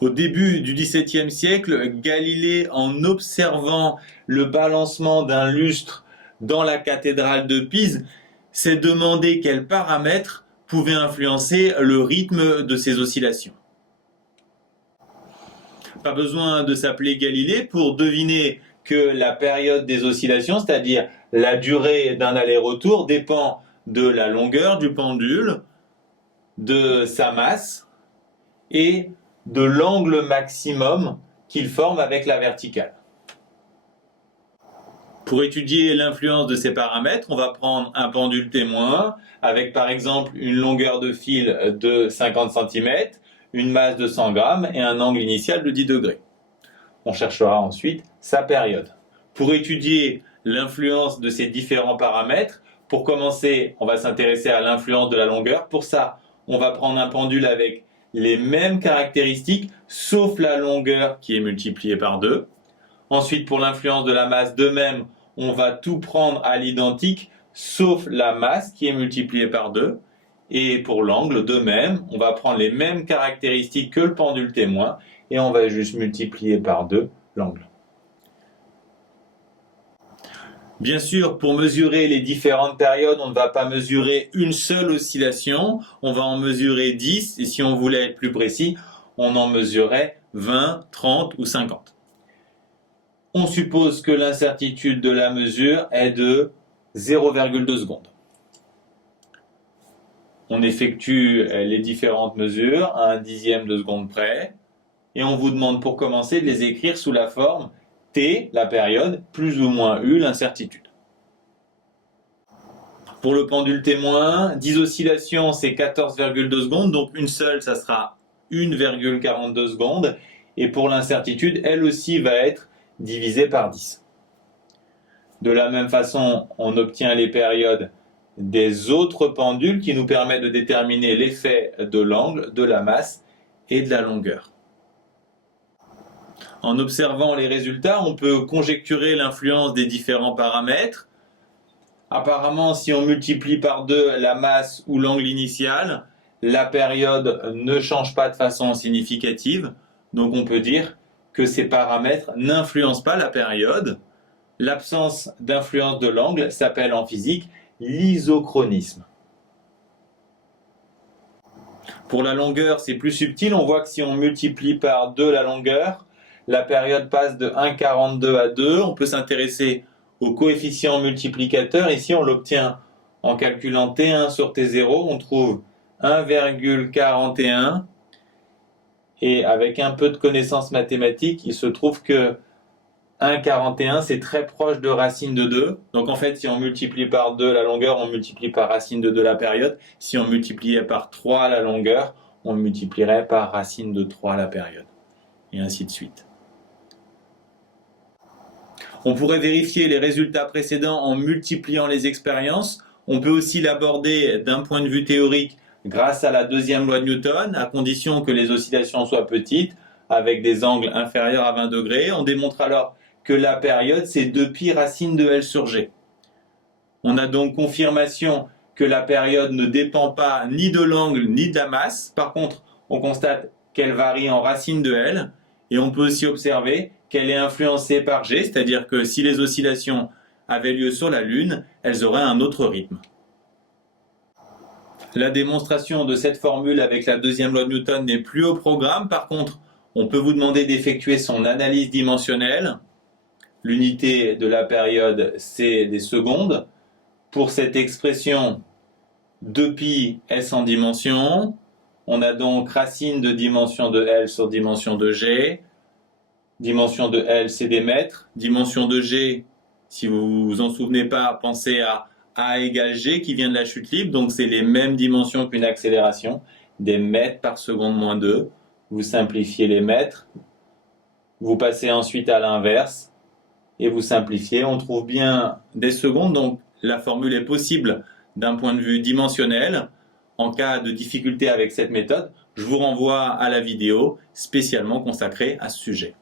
Au début du XVIIe siècle, Galilée, en observant le balancement d'un lustre dans la cathédrale de Pise, s'est demandé quels paramètres pouvaient influencer le rythme de ces oscillations. Pas besoin de s'appeler Galilée pour deviner que la période des oscillations, c'est-à-dire la durée d'un aller-retour, dépend de la longueur du pendule, de sa masse et de l'angle maximum qu'il forme avec la verticale. Pour étudier l'influence de ces paramètres, on va prendre un pendule témoin avec par exemple une longueur de fil de 50 cm, une masse de 100 grammes et un angle initial de 10 degrés. On cherchera ensuite sa période. Pour étudier l'influence de ces différents paramètres, pour commencer, on va s'intéresser à l'influence de la longueur. Pour ça, on va prendre un pendule avec les mêmes caractéristiques, sauf la longueur qui est multipliée par 2. Ensuite, pour l'influence de la masse, de même, on va tout prendre à l'identique, sauf la masse qui est multipliée par 2. Et pour l'angle, de même, on va prendre les mêmes caractéristiques que le pendule témoin et on va juste multiplier par 2 l'angle. Bien sûr, pour mesurer les différentes périodes, on ne va pas mesurer une seule oscillation, on va en mesurer 10 et si on voulait être plus précis, on en mesurerait 20, 30 ou 50. On suppose que l'incertitude de la mesure est de 0,2 secondes. On effectue les différentes mesures à 1/10 de seconde près et on vous demande pour commencer de les écrire sous la forme T, la période, plus ou moins U, l'incertitude. Pour le pendule témoin, 10 oscillations, c'est 14,2 secondes, donc une seule, ça sera 1,42 secondes. Et pour l'incertitude, elle aussi va être divisée par 10. De la même façon, on obtient les périodes des autres pendules qui nous permettent de déterminer l'effet de l'angle, de la masse et de la longueur. En observant les résultats, on peut conjecturer l'influence des différents paramètres. Apparemment, si on multiplie par 2 la masse ou l'angle initial, la période ne change pas de façon significative. Donc on peut dire que ces paramètres n'influencent pas la période. L'absence d'influence de l'angle s'appelle en physique l'isochronisme. Pour la longueur, c'est plus subtil. On voit que si on multiplie par 2 la longueur, la période passe de 1,42 à 2. On peut s'intéresser au coefficient multiplicateur. Ici, on l'obtient en calculant T1 sur T0. On trouve 1,41. Et avec un peu de connaissances mathématiques, il se trouve que 1,41, c'est très proche de racine de 2. Donc en fait, si on multiplie par 2 la longueur, on multiplie par racine de 2 la période. Si on multipliait par 3 la longueur, on multiplierait par racine de 3 la période. Et ainsi de suite. On pourrait vérifier les résultats précédents en multipliant les expériences. On peut aussi l'aborder d'un point de vue théorique grâce à la deuxième loi de Newton, à condition que les oscillations soient petites, avec des angles inférieurs à 20 degrés. On démontre alors que la période, c'est 2π racine de L sur G. On a donc confirmation que la période ne dépend pas ni de l'angle ni de la masse. Par contre, on constate qu'elle varie en racine de L. Et on peut aussi observer qu'elle est influencée par G, c'est-à-dire que si les oscillations avaient lieu sur la Lune, elles auraient un autre rythme. La démonstration de cette formule avec la deuxième loi de Newton n'est plus au programme. Par contre, on peut vous demander d'effectuer son analyse dimensionnelle. L'unité de la période, c'est des secondes. Pour cette expression, 2π est en dimension. On a donc racine de dimension de L sur dimension de G. Dimension de L, c'est des mètres. Dimension de G, si vous vous en souvenez pas, pensez à A égale G qui vient de la chute libre. Donc c'est les mêmes dimensions qu'une accélération. Des mètres par seconde moins 2. Vous simplifiez les mètres. Vous passez ensuite à l'inverse. Et vous simplifiez. On trouve bien des secondes. Donc la formule est possible d'un point de vue dimensionnel. En cas de difficulté avec cette méthode, je vous renvoie à la vidéo spécialement consacrée à ce sujet.